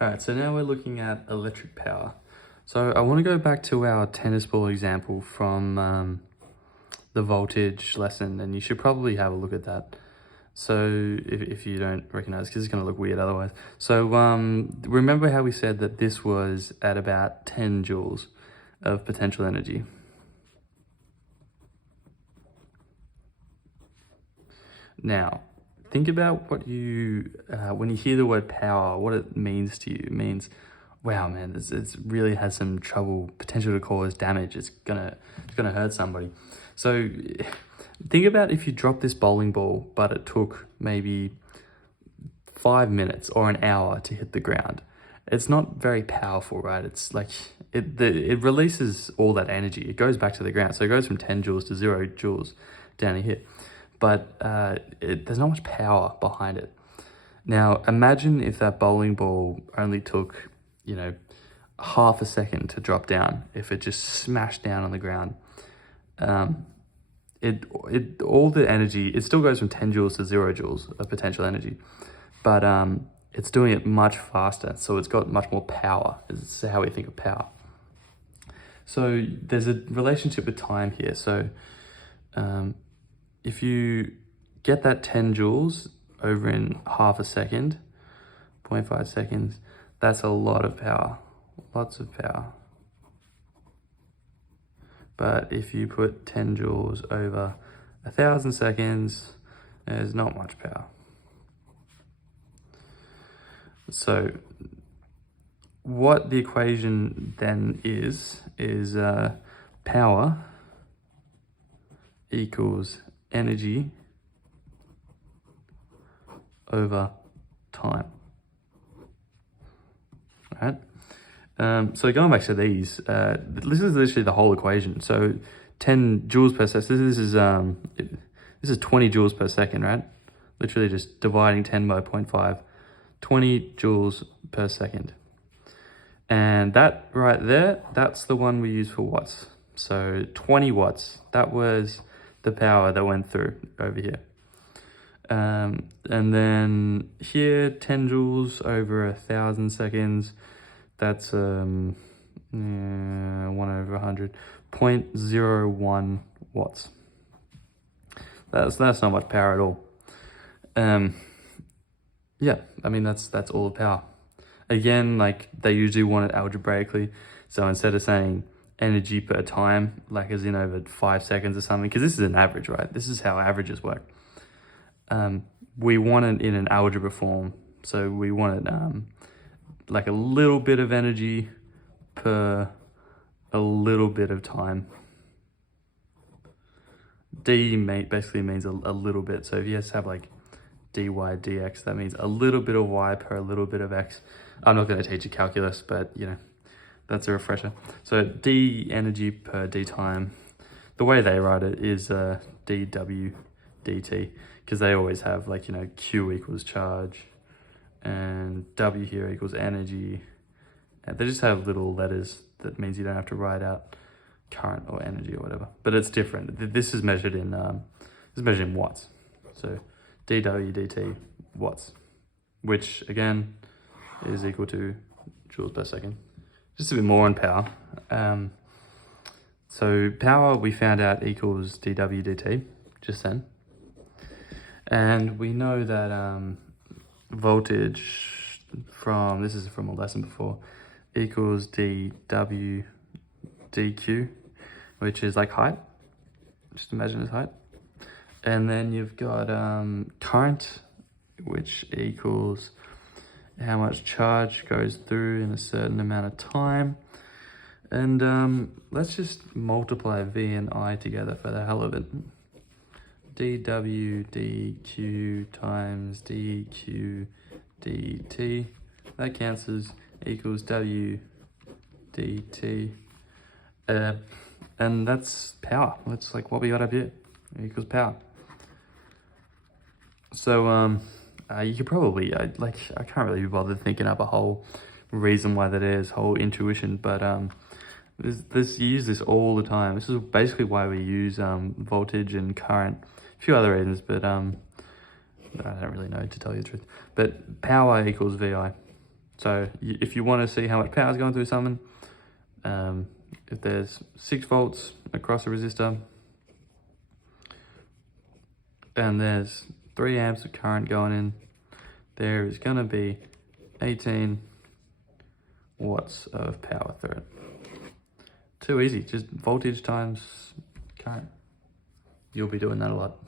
All right, so now we're looking at electric power. So I want to go back to our tennis ball example from the voltage lesson, and you should probably have a look at that. So if you don't recognize, because it's going to look weird otherwise. So remember how we said that this was at about 10 joules of potential energy. Now, think about what you, when you hear the word power, what it means to you. It means, wow, man, it really has some potential to cause damage. It's gonna hurt somebody. So think about if you drop this bowling ball, but it took maybe 5 minutes or an hour to hit the ground. It's not very powerful, right? It's like, it releases all that energy. It goes back to the ground. So it goes from 10 joules to 0 joules down here. But there's not much power behind it. Now, imagine if that bowling ball only took, half a second to drop down, if it just smashed down on the ground. All the energy, it still goes from 10 joules to 0 joules of potential energy, but it's doing it much faster, so it's got much more power. It's how we think of power. So there's a relationship with time here. So if you get that 10 joules over in half a second, 0.5 seconds, that's a lot of power, lots of power. But if you put 10 joules over 1,000 seconds, there's not much power. So what the equation then is power equals energy over time, right? So going back to these, this is literally the whole equation. So 10 joules per second, this is 20 joules per second, right? Literally just dividing 10 by 0.5, 20 joules per second. And that right there, that's the one we use for watts. So 20 watts, that was the power that went through over here. And then here, 10 joules over 1,000 seconds, that's 1 over 100, 0.01 watts. That's not much power at all. Yeah, I mean, that's all the power. Again, like they usually want it algebraically. So instead of saying energy per time, like as in over 5 seconds or something, because this is an average, right? This is how averages work. We want it in an algebra form. So we want it like a little bit of energy per a little bit of time. D basically means a little bit. So if you have like dy dx, that means a little bit of y per a little bit of x. I'm not going to teach you calculus, but that's a refresher. So d energy per d time, the way they write it is dw dt, because they always have like, q equals charge and w here equals energy. And they just have little letters that means you don't have to write out current or energy or whatever, but it's different. This is measured in watts. So dw dt watts, which again is equal to joules per second. Just a bit more on power. So power we found out equals dw dt just then. And we know that voltage this is from a lesson before, equals dw dq, which is like height. Just imagine it's height. And then you've got current, which equals how much charge goes through in a certain amount of time. And let's just multiply V and I together for the hell of it. dw dq times dq dt, that cancels, equals w dt. And that's power. That's like what we got up here, equals power. So you could probably, I can't really be bothered thinking up a whole reason why that is, whole intuition, but you use this all the time. This is basically why we use voltage and current. A few other reasons, but I don't really know, to tell you the truth. But power equals VI. So if you want to see how much power is going through something, if there's 6 volts across a resistor and there's 3 amps of current going in, there is going to be 18 watts of power through it. Too easy, just voltage times current. You'll be doing that a lot.